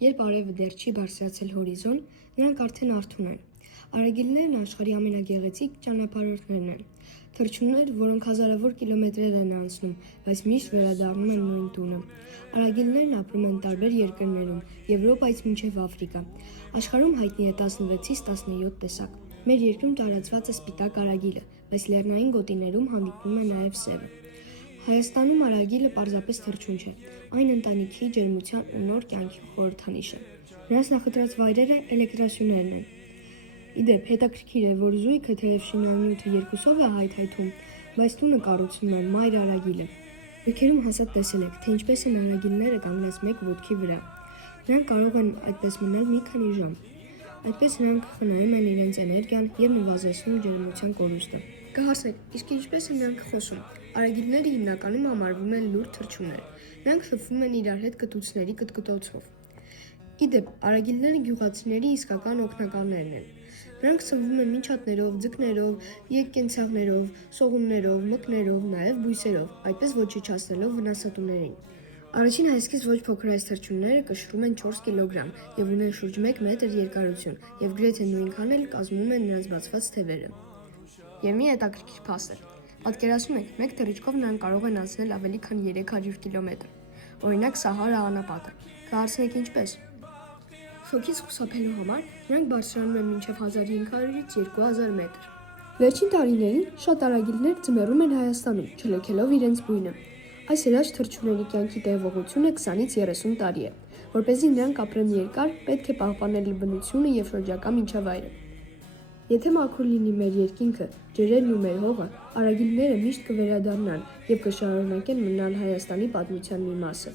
Երբ արևը դեռ չի բարձրացել հորիզոն, նրանք արդեն արթուն են։ Արագիլներն աշխարհի ամենագեղեցիկ ճանապարհորդներն են։ Թռչուններ, որոնք հազարավոր կիլոմետրեր են անցնում, բայց միշտ վերադառնում են նույն տունը։ Արագիլներն ապրում են տարբեր երկրներում, Եվրոպայից մինչև Աֆրիկա։ Աշխարհում հայտնի է 16-ից 17 տեսակ։ Մեր երկրում տարածված է սպիտակ արագիլը, բայց լեռնային գոտիներում հանդիպում է նաև սևը։ Հայաստանում արագիլը պարզապես թռչուն չէ, այն ընտանիքի ջերմության ու նոր կյանքի խորհրդանիշ է։ Նրանց նախընտրած վայրերը էլեկտրասյուներն են։ Իդեպ, հետաքրքիր է, որ զույգը թեև շինանյութը երկուսով է հայթայթում, բայց տունը կառուցում է մայր արագիլը։ Գրքերում հաստատ տեսել եք, թե ինչպես են արագիլները կանգնած մեկ ոտքի վրա։ Նրանք կարող են այդպես մնալ մի քանի ժամ։ Այդպես նրանք խնայում են իրենց էներգիան և նվազեցնում ջերմության կորուստը։ Կհասնեք, իսկ ինչպես են նրանք խոսում։ Արագիլները հիմնականում համարվում են լուրջ թռչուններ։ Նրանք շփվում են իրար հետ կտուցների կտկտոցով։ Իդեպ, արագիլները գյուղացիների իսկական օգնականներն են։ Նրանք սնվում են միջատներով, ձկներով, եկկենցաղներով, սողուններով, մկներով, նաև բույսերով, այդպես ոչնչացնելով վնասատուներին։ Առաջին հայացքից ոչ փոքր այս թռչունները կշռում են 4 կիլոգրամ և ունեն շուրջ 1 մետր երկարություն և գրեթե նույնքան էլ կազմում են նրանց բացված թևերը։ Եվ մի հետաքրքիր փաստ է։ Պատկերացնում եք, մեկ թռիչքով նրանք կարող են անցնել ավելի քան 300 կիլոմետր։ Օրինակ Սահարա անապատը։ Կհարցնեք ինչպես։ Շոգից խուսափելու համար նրանք բարձրանում են մինչև 1500-ից 2000 մետր։ Վերջին տարիներին շատ արագիլներ ձմեռում են Հայաստանում, չլքելով իրենց բույնը։ Այս երաշխ թռչունների կյանքի տևողությունը 20-ից 30 տարի է։ Որպեսզի նրանք ապրեն երկար, պետք է պահպանել բնությունը և շրջակա միջավայրը։ Եթե մաքուր լինի մեր երկինքը, ջրերն ու մեր հողը, արագիլները միշտ կվերադառնան և կշարունակեն մնալ Հայաստանի պատմության մի մասը։